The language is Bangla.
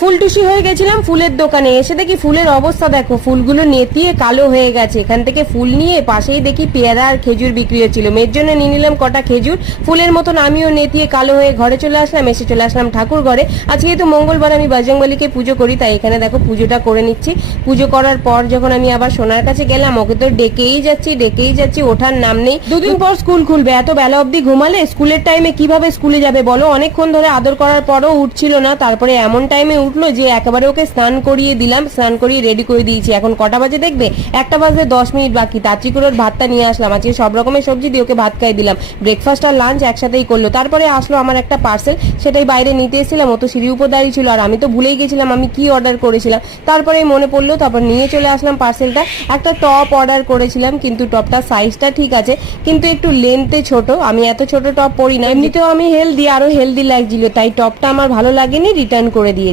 ফুলটুসি হয়ে গেছিলাম ফুলের দোকানে, এসে দেখি ফুলের অবস্থা দেখো, ফুলগুলো নেতিয়ে কালো হয়ে গেছে। এখান থেকে ফুল নিয়ে পাশেই দেখি পেয়ারা আর খেজুর বিক্রি হচ্ছিল, মেয়ের জন্য নিয়ে নিলাম কটা খেজুর। ফুলের মতন আমিও নেতিয়ে কালো হয়ে ঘরে চলে আসলাম। এসে চলে আসলাম ঠাকুর ঘরে। আজকে তো মঙ্গলবার, আমি বজরংবলীকে পুজো করি, তাই এখানে দেখো পুজোটা করে নিচ্ছি। পুজো করার পর যখন আমি আবার সোনার কাছে গেলাম, ওকে তো ডেকেই যাচ্ছি, ওঠার নাম নেই। দুদিন পর স্কুল খুলবে, এত বেলা অবধি ঘুমালে স্কুলের টাইমে কিভাবে স্কুলে যাবে বলো? অনেকক্ষণ ধরে আদর করার পরও উঠছিল না, তারপরে এমন টাইমে উঠলো যে একেবারে ওকে স্নান করিয়ে দিলাম, স্নান করিয়ে রেডি করে দিয়েছি। এখন কটা বাজে দেখবে? 1টা বাজে 10 মিনিট বাকি। তাড়াতাড়ি করে ওর ভাতটা নিয়ে আসলাম, আজকে সব রকমের সবজি দিয়ে ওকে ভাত খাইয়ে দিলাম। ব্রেকফাস্ট আর লাঞ্চ একসাথেই করলো। তারপরে আসলো আমার একটা পার্সেল, সেটাই বাইরে নিতে এসেছিলাম। ও তো সিঁড়ির উপর দাঁড়িয়ে ছিল, আর আমি তো ভুলেই গেছিলাম আমি কি অর্ডার করেছিলাম। তারপরে মনে পড়লো, তারপর নিয়ে চলে আসলাম পার্সেলটা। একটা টপ অর্ডার করেছিলাম, কিন্তু টপটা সাইজটা ঠিক আছে, কিন্তু একটু লেন্থে ছোট। আমি এত ছোট টপ পরি না, এমনিতেও আমি হেলদি, আরো হেলদি লাগছিল, তাই টপটা আমার ভালো লাগেনি, রিটার্ন করে দিয়েছি।